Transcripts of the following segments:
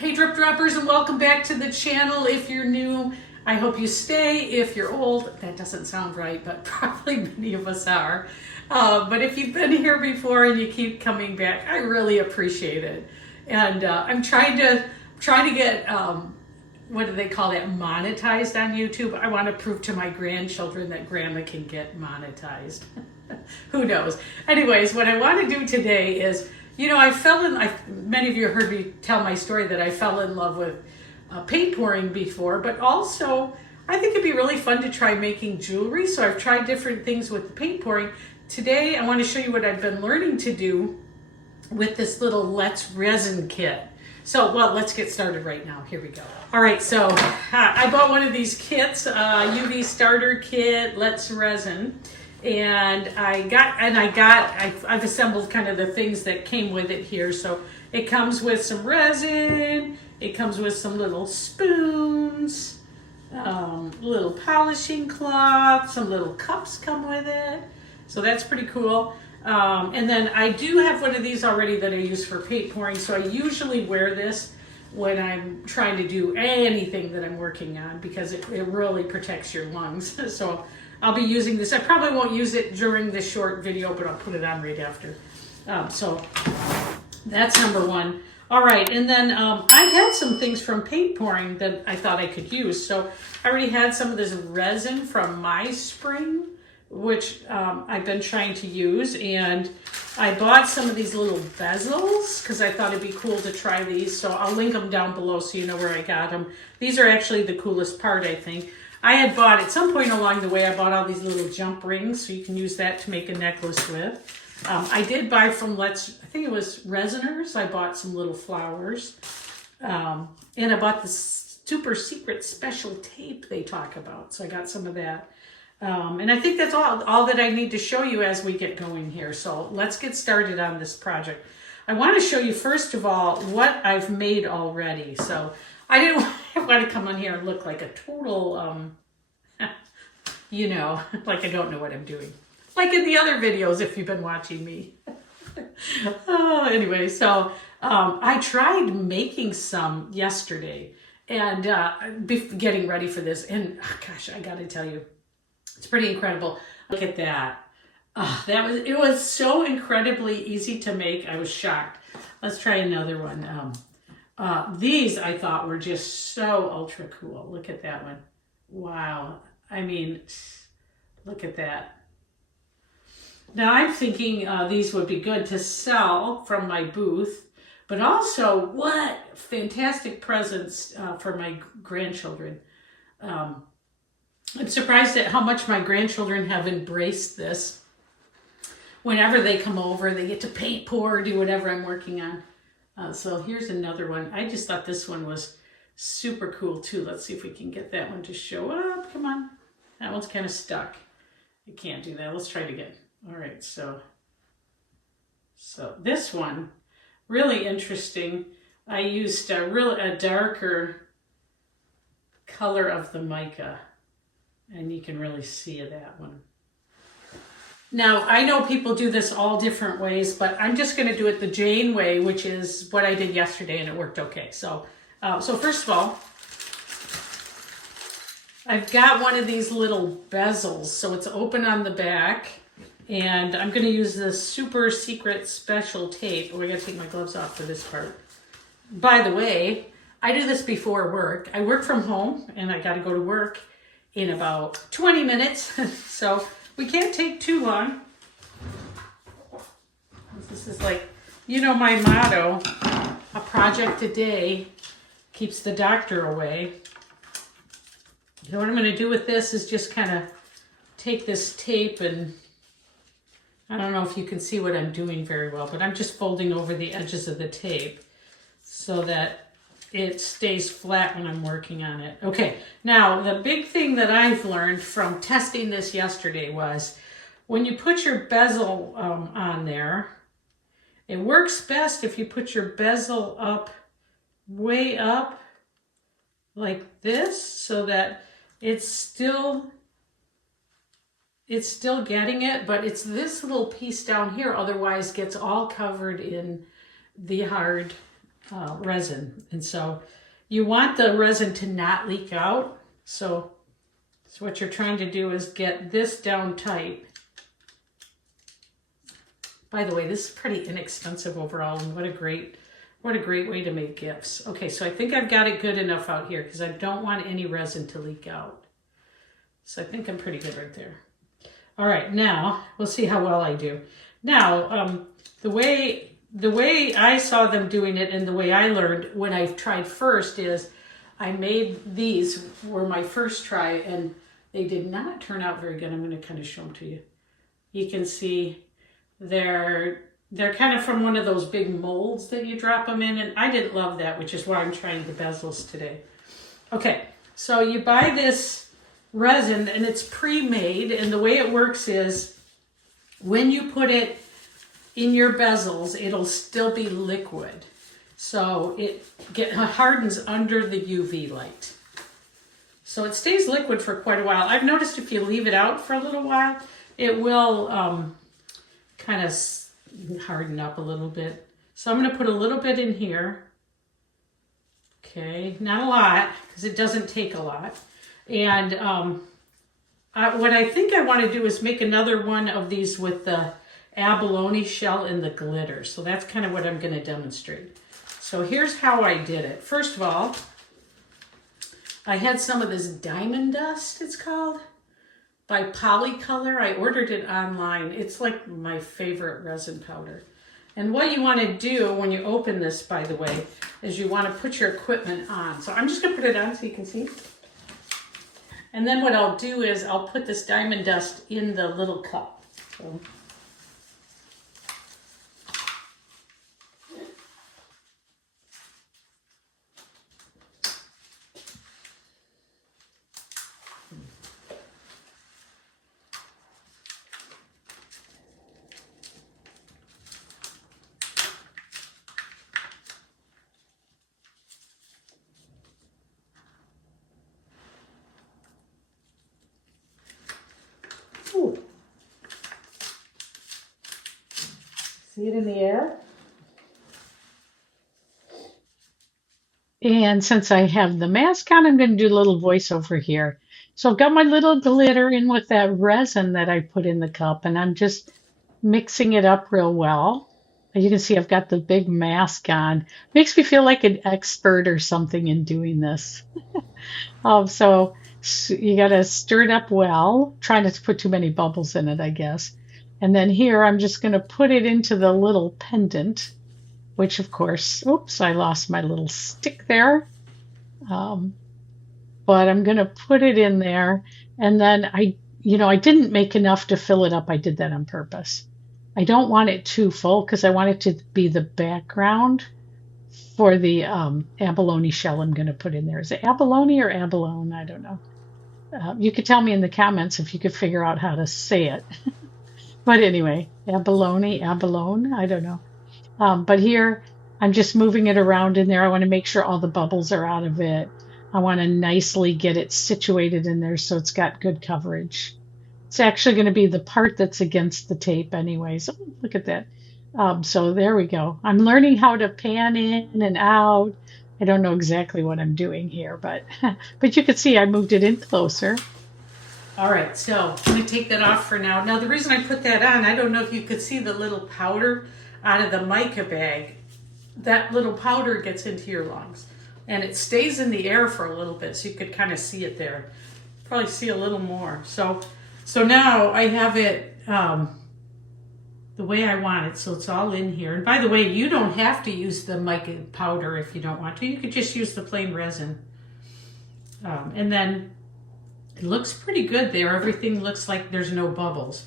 Hey Drip Droppers, and welcome back to the channel. If you're new, I hope you stay. If you're old, that doesn't sound right, but probably many of us are. But if you've been here before and you keep coming back, I really appreciate it. And I'm trying to get, what do they call that, monetized on YouTube. I want to prove to my grandchildren that grandma can get monetized. Who knows? Anyways, what I want to do today is, you know, many of you heard me tell my story that I fell in love with paint pouring before, but also I think it'd be really fun to try making jewelry. So I've tried different things with the paint pouring. Today, I want to show you what I've been learning to do with this little Let's Resin kit. So, well, let's get started right now. Here we go. All right, so I bought one of these kits, UV starter kit, Let's Resin. And I've assembled kind of the things that came with it here. So it comes with some resin, it comes with some little spoons, little polishing cloth, some little cups come with it. So that's pretty cool. And then I do have one of these already that I use for paint pouring. So I usually wear this when I'm trying to do anything that I'm working on because it really protects your lungs. So I'll be using this. I probably won't use it during this short video, but I'll put it on right after. So that's number one. All right, and then I had some things from paint pouring that I thought I could use. So I already had some of this resin from My Spring, which I've been trying to use. And I bought some of these little bezels because I thought it'd be cool to try these. So I'll link them down below so you know where I got them. These are actually the coolest part, I think. I had bought, at some point along the way, I bought all these little jump rings, so you can use that to make a necklace with. I did buy from I think it was Resiners, I bought some little flowers. And I bought the super secret special tape they talk about, so I got some of that. And I think that's all that I need to show you as we get going here. So let's get started on this project. I want to show you, first of all, what I've made already. So I didn't want to come on here and look like a total, you know, like I don't know what I'm doing. Like in the other videos, if you've been watching me. Anyway, so I tried making some yesterday and getting ready for this. And gosh, I got to tell you, it's pretty incredible. Look at that. It was so incredibly easy to make. I was shocked. Let's try another one. These I thought were just so ultra cool. Look at that one. Wow. I mean, look at that. Now I'm thinking these would be good to sell from my booth, but also what fantastic presents for my grandchildren. I'm surprised at how much my grandchildren have embraced this. Whenever they come over, they get to paint pour, do whatever I'm working on. So here's another one. I just thought this one was super cool too. Let's see if we can get that one to show up. Come on. That one's kind of stuck. I can't do that. Let's try it again. All right, so this one, really interesting. I used a darker color of the mica, and you can really see that one. Now, I know people do this all different ways, but I'm just going to do it the Jane way, which is what I did yesterday, and it worked okay. So first of all, I've got one of these little bezels, so it's open on the back, and I'm going to use this super secret special tape. Oh, I got to take my gloves off for this part. By the way, I do this before work. I work from home, and I got to go to work in about 20 minutes, so we can't take too long. This is like, you know, my motto, a project a day keeps the doctor away. You know what I'm going to do with this is just kind of take this tape, and I don't know if you can see what I'm doing very well, but I'm just folding over the edges of the tape so that it stays flat when I'm working on it. Okay, now the big thing that I've learned from testing this yesterday was when you put your bezel on there, it works best if you put your bezel up, way up, like this, so that it's still getting it, but it's this little piece down here otherwise gets all covered in the hard resin. And so you want the resin to not leak out. So what you're trying to do is get this down tight. By the way, this is pretty inexpensive overall, and what a great way to make gifts. Okay, so I think I've got it good enough out here because I don't want any resin to leak out. So I think I'm pretty good right there. All right, now we'll see how well I do. Now, the way I saw them doing it and the way I learned when I tried first is I made these were my first try and they did not turn out very good. I'm going to kind of show them to you. You can see they're kind of from one of those big molds that you drop them in, and I didn't love that, which is why I'm trying the bezels today. Okay, so you buy this resin and it's pre-made, and the way it works is when you put it in your bezels, it'll still be liquid. So it hardens under the UV light. So it stays liquid for quite a while. I've noticed if you leave it out for a little while, it will kind of harden up a little bit. So I'm going to put a little bit in here. Okay, not a lot because it doesn't take a lot. And what I think I want to do is make another one of these with the abalone shell and the glitter. So that's kind of what I'm going to demonstrate. So here's how I did it. First of all, I had some of this diamond dust, it's called, by Polycolor. I ordered it online. It's like my favorite resin powder. And what you want to do when you open this, by the way, is you want to put your equipment on. So I'm just going to put it on so you can see. And then what I'll do is I'll put this diamond dust in the little cup. So. Ooh. See it in the air? And since I have the mask on, I'm going to do a little voiceover here. So I've got my little glitter in with that resin that I put in the cup, and I'm just mixing it up real well. You can see I've got the big mask on. Makes me feel like an expert or something in doing this. So you got to stir it up well. Try not to put too many bubbles in it, I guess. And then here I'm just going to put it into the little pendant, which of course, oops, I lost my little stick there. But I'm going to put it in there. And then I didn't make enough to fill it up. I did that on purpose. I don't want it too full because I want it to be the background for the abalone shell I'm going to put in there. Is it abalone or abalone? I don't know. You could tell me in the comments if you could figure out how to say it. But anyway, abalone, I don't know. But here, I'm just moving it around in there. I want to make sure all the bubbles are out of it. I want to nicely get it situated in there so it's got good coverage. It's actually going to be the part that's against the tape anyway. So look at that. So there we go. I'm learning how to pan in and out. I don't know exactly what I'm doing here, but you can see I moved it in closer. All right, so I'm going to take that off for now. Now, the reason I put that on, I don't know if you could see the little powder out of the mica bag. That little powder gets into your lungs, and it stays in the air for a little bit, so you could kind of see it there. Probably see a little more. So now I have it the way I want it, so it's all in here. And by the way, you don't have to use the mica powder if you don't want to. You could just use the plain resin. And then it looks pretty good there. Everything looks like there's no bubbles.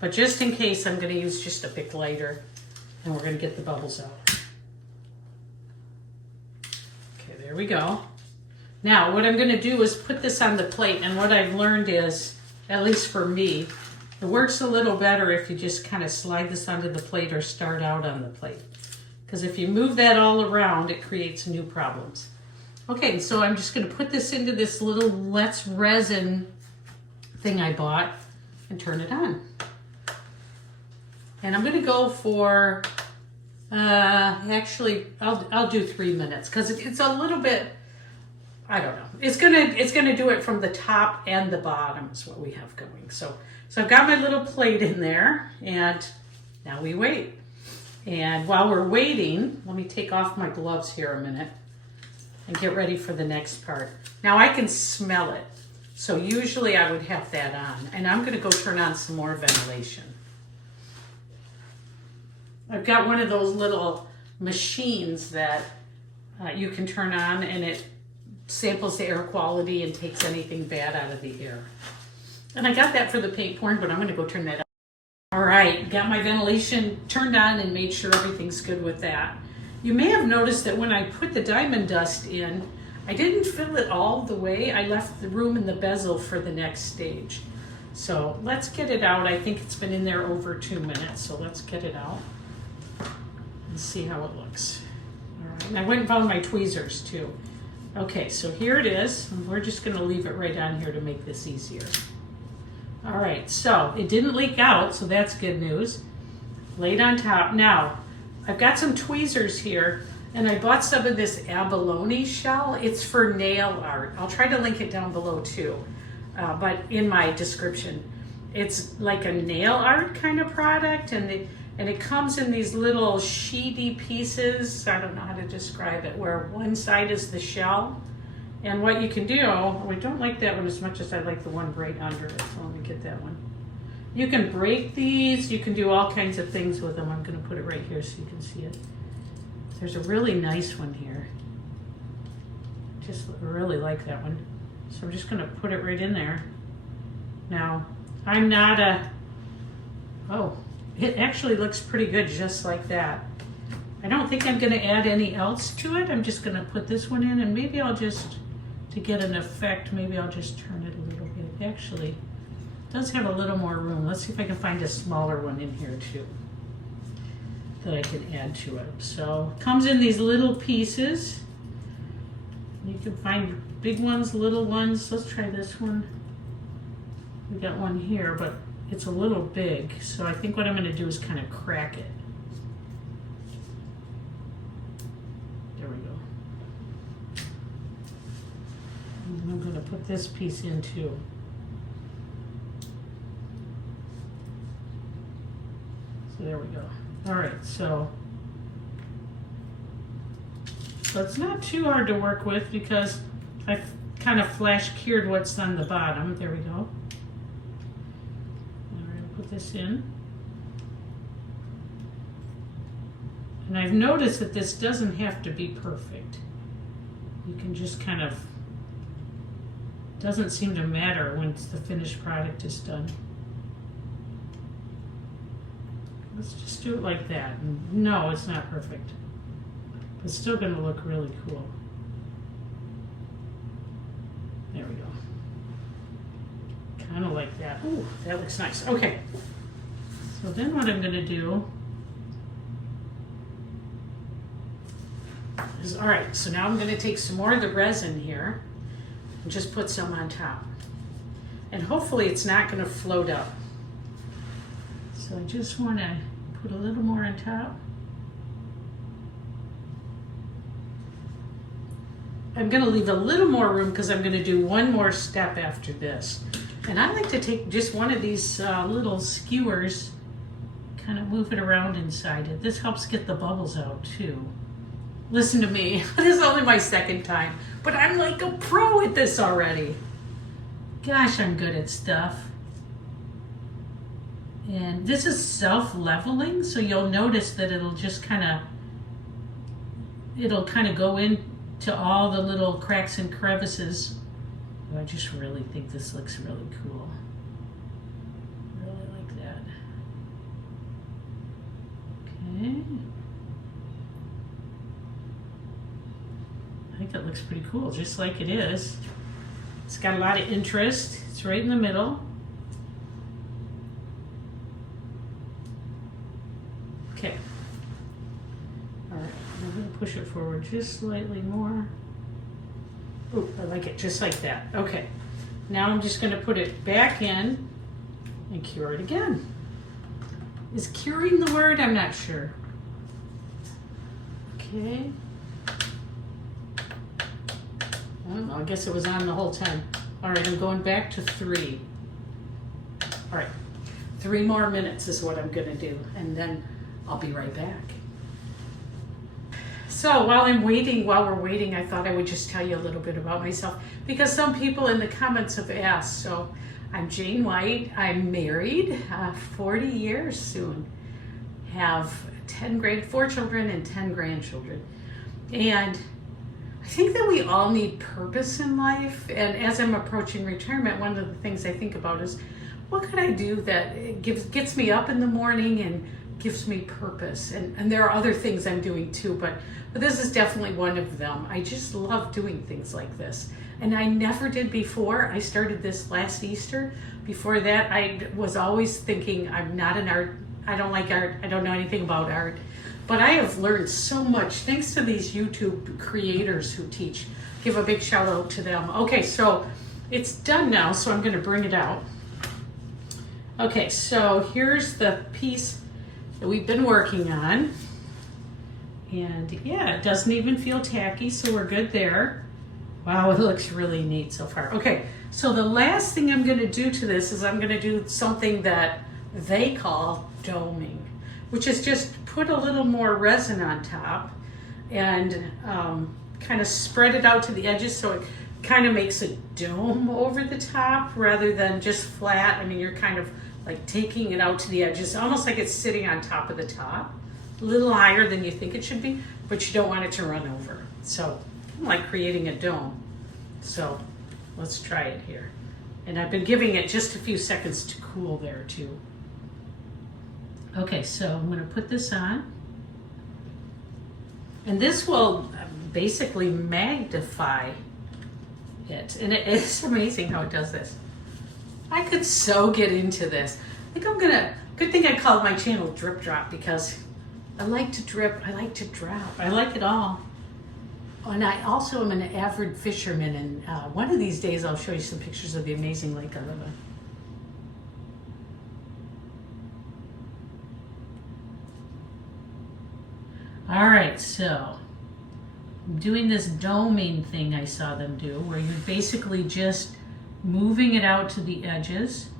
But just in case, I'm going to use just a Bic lighter, and we're going to get the bubbles out. Okay, there we go. Now, what I'm going to do is put this on the plate, and what I've learned is, at least for me, it works a little better if you just kind of slide this onto the plate or start out on the plate. Because if you move that all around, it creates new problems. Okay, so I'm just going to put this into this little Let's Resin thing I bought and turn it on. And I'm going to go for Actually, I'll do 3 minutes because it's a little bit, I don't know. It's gonna do it from the top and the bottom is what we have going. So I've got my little plate in there, and now we wait. And while we're waiting, let me take off my gloves here a minute and get ready for the next part. Now I can smell it. So usually I would have that on, and I'm gonna go turn on some more ventilation. I've got one of those little machines that you can turn on, and it samples the air quality and takes anything bad out of the air. And I got that for the paint pouring, but I'm gonna go turn that on. All right, got my ventilation turned on and made sure everything's good with that. You may have noticed that when I put the diamond dust in, I didn't fill it all the way. I left the room in the bezel for the next stage. So let's get it out. I think it's been in there over 2 minutes, so let's get it out and see how it looks. All right, and I went and found my tweezers too. Okay, so here it is. And we're just gonna leave it right on here to make this easier. All right, so it didn't leak out, so that's good news. Laid on top. Now, I've got some tweezers here, and I bought some of this Abalone shell. It's for nail art. I'll try to link it down below too, but in my description. It's like a nail art kind of product, and it comes in these little sheety pieces. I don't know how to describe it, where one side is the shell. And what you can do, we don't like that one as much as I like the one right under it, so let me get that one. You can break these, you can do all kinds of things with them. I'm gonna put it right here so you can see it. There's a really nice one here. Just really like that one. So I'm just gonna put it right in there. Now, I'm not oh, it actually looks pretty good just like that. I don't think I'm gonna add any else to it. I'm just gonna put this one in, and maybe I'll just, to get an effect, maybe I'll just turn it a little bit. Actually, it does have a little more room. Let's see if I can find a smaller one in here too that I can add to it. So it comes in these little pieces. You can find big ones, little ones. Let's try this one. We got one here, but it's a little big. So I think what I'm gonna do is kind of crack it. There we go. And I'm gonna put this piece in too. So there we go. All right, so it's not too hard to work with because I've kind of flash cured what's on the bottom. There we go. All right, I'll put this in. And I've noticed that this doesn't have to be perfect. You can just kind of, doesn't seem to matter once the finished product is done. Let's just do it like that. And no, it's not perfect. But it's still gonna look really cool. There we go. Kind of like that. Ooh, that looks nice. Okay. So then what I'm gonna do is, all right, so now I'm gonna take some more of the resin here and just put some on top. And hopefully it's not gonna float up. So I just wanna put a little more on top. I'm gonna leave a little more room because I'm gonna do one more step after this. And I like to take just one of these little skewers, kind of move it around inside it. This helps get the bubbles out too. Listen to me, this is only my second time, but I'm like a pro at this already. Gosh, I'm good at stuff. And this is self-leveling, so you'll notice that it'll just kind of go into all the little cracks and crevices. I just really think this looks really cool. Really like that. Okay. I think that looks pretty cool, just like it is. It's got a lot of interest. It's right in the middle. Okay. All right, I'm gonna push it forward just slightly more. Ooh, I like it, just like that. Okay, now I'm just gonna put it back in and cure it again. Is curing the word? I'm not sure. Okay. I don't know, I guess it was on the whole time. All right, I'm going back to 3. All right, 3 more minutes is what I'm gonna do, and then I'll be right back. So while we're waiting, I thought I would just tell you a little bit about myself because some people in the comments have asked. So I'm Jane White. I'm married, 40 years soon. Have 4 children and 10 grandchildren. And I think that we all need purpose in life. And as I'm approaching retirement, one of the things I think about is what could I do that gets me up in the morning and gives me purpose. And there are other things I'm doing too, but this is definitely one of them. I just love doing things like this. And I never did before. I started this last Easter. Before that, I was always thinking I'm not an art. I don't like art. I don't know anything about art. But I have learned so much thanks to these YouTube creators who teach. Give a big shout out to them. Okay, so it's done now, so I'm going to bring it out. Okay, so here's the piece that we've been working on. And yeah, it doesn't even feel tacky, so we're good there. Wow, it looks really neat so far. Okay, so the last thing I'm gonna do to this is I'm gonna do something that they call doming, which is just put a little more resin on top and kind of spread it out to the edges so it kind of makes a dome over the top rather than just flat. I mean, you're kind of like taking it out to the edges, almost like it's sitting on top of the top. A little higher than you think it should be, but you don't want it to run over. So I'm like creating a dome. So let's try it here. And I've been giving it just a few seconds to cool there too. Okay, so I'm gonna put this on. And this will basically magnify it. And it's amazing how it does this. I could so get into this. I think good thing I called my channel Drip Drop because I like to drip, I like to drop, I like it all. And I also am an avid fisherman, and one of these days I'll show you some pictures of the amazing lake I live in. All right, so I'm doing this doming thing I saw them do, where you're basically just moving it out to the edges.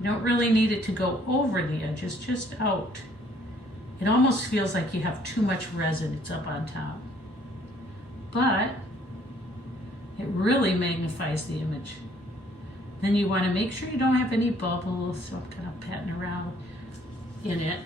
You don't really need it to go over the edges, just out. It almost feels like you have too much resin, it's up on top. But it really magnifies the image. Then you want to make sure you don't have any bubbles, so I'm kind of patting around in it.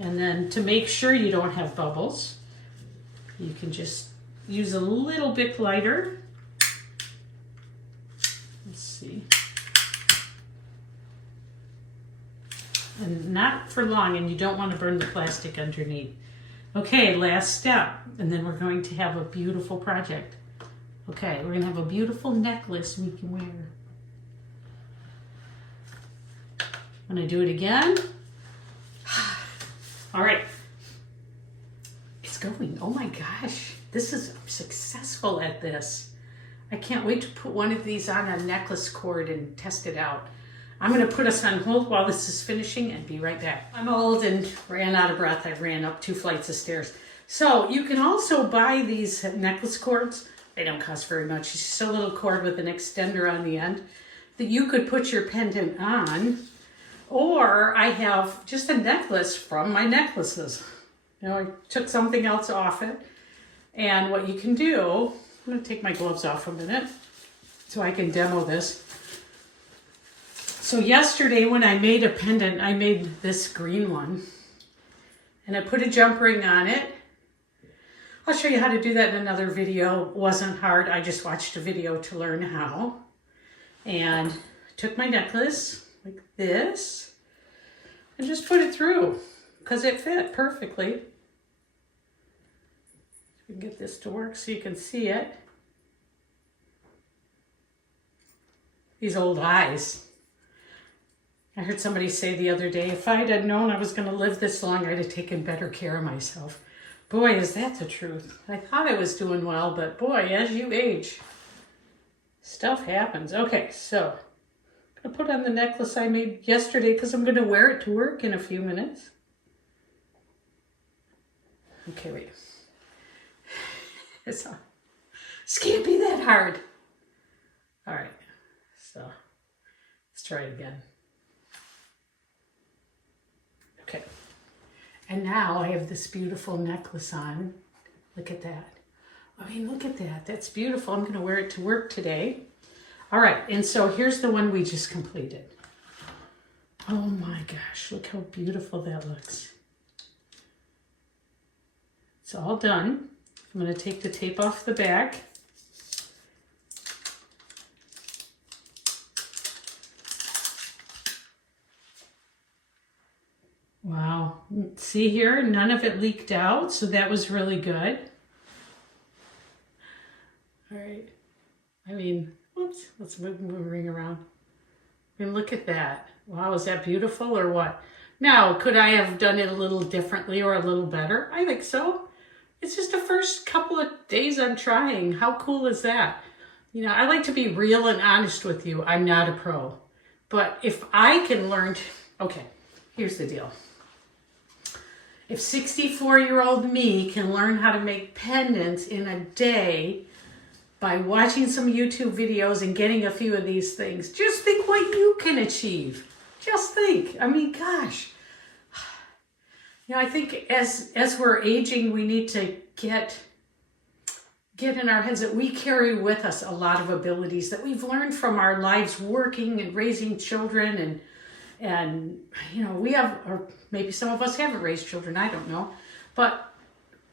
And then to make sure you don't have bubbles, you can just use a little bit lighter. Let's see. And not for long, and you don't want to burn the plastic underneath. Okay, last step, and then we're going to have a beautiful project. Okay, we're going to have a beautiful necklace we can wear. I'm going to do it again. All right. It's going. Oh my gosh. I'm successful at this. I can't wait to put one of these on a necklace cord and test it out. I'm going to put us on hold while this is finishing and be right back. I'm old and ran out of breath. I ran up 2 flights of stairs. So you can also buy these necklace cords. They don't cost very much. It's just a little cord with an extender on the end that you could put your pendant on. Or I have just a necklace from my necklaces. You know, I took something else off it. And what you can do, I'm going to take my gloves off a minute so I can demo this. So yesterday when I made a pendant, I made this green one. And I put a jump ring on it. I'll show you how to do that in another video. It wasn't hard. I just watched a video to learn how. And took my necklace like this and just put it through because it fit perfectly. We can get this to work so you can see it. These old eyes. I heard somebody say the other day, if I'd have known I was going to live this long, I'd have taken better care of myself. Boy, is that the truth. I thought I was doing well, but boy, as you age, stuff happens. Okay, so I'm going to put on the necklace I made yesterday because I'm going to wear it to work in a few minutes. Okay, wait. It's not, this can't be that hard. All right, so let's try it again. Okay, and now I have this beautiful necklace on. Look at that. I mean, look at that. That's beautiful. I'm going to wear it to work today. All right, and so here's the one we just completed. Oh my gosh, look how beautiful that looks. It's all done. I'm going to take the tape off the back. Wow, see here, none of it leaked out, so that was really good. All right, I mean, oops, let's move the ring around. I mean, look at that. Wow, is that beautiful or what? Now, could I have done it a little differently or a little better? I think so. It's just the first couple of days I'm trying. How cool is that? You know, I like to be real and honest with you. I'm not a pro. But if I can learn to... Okay, here's the deal. If 64-year-old me can learn how to make pendants in a day by watching some YouTube videos and getting a few of these things, just think what you can achieve. Just think. I mean, gosh. You know, I think as we're aging, we need to get in our heads that we carry with us a lot of abilities that we've learned from our lives working and raising children, and you know, we have, or maybe some of us haven't raised children, I don't know, but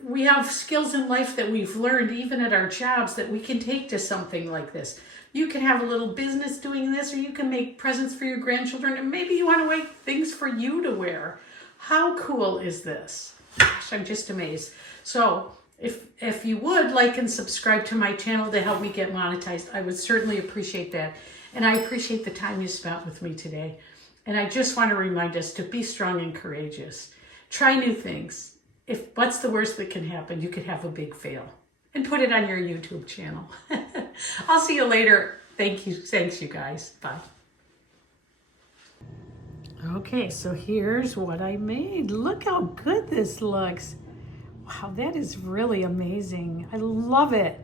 we have skills in life that we've learned even at our jobs that we can take to something like this. You can have a little business doing this, or you can make presents for your grandchildren, and maybe you want to make things for you to wear. How cool is this? Gosh, I'm just amazed. So if you would like and subscribe to my channel to help me get monetized, I would certainly appreciate that. And I appreciate the time you spent with me today. And I just want to remind us to be strong and courageous. Try new things. What's the worst that can happen? You could have a big fail. And put it on your YouTube channel. I'll see you later. Thank you. Thanks, you guys. Bye. Okay, so here's what I made. Look how good this looks. Wow, that is really amazing. I love it.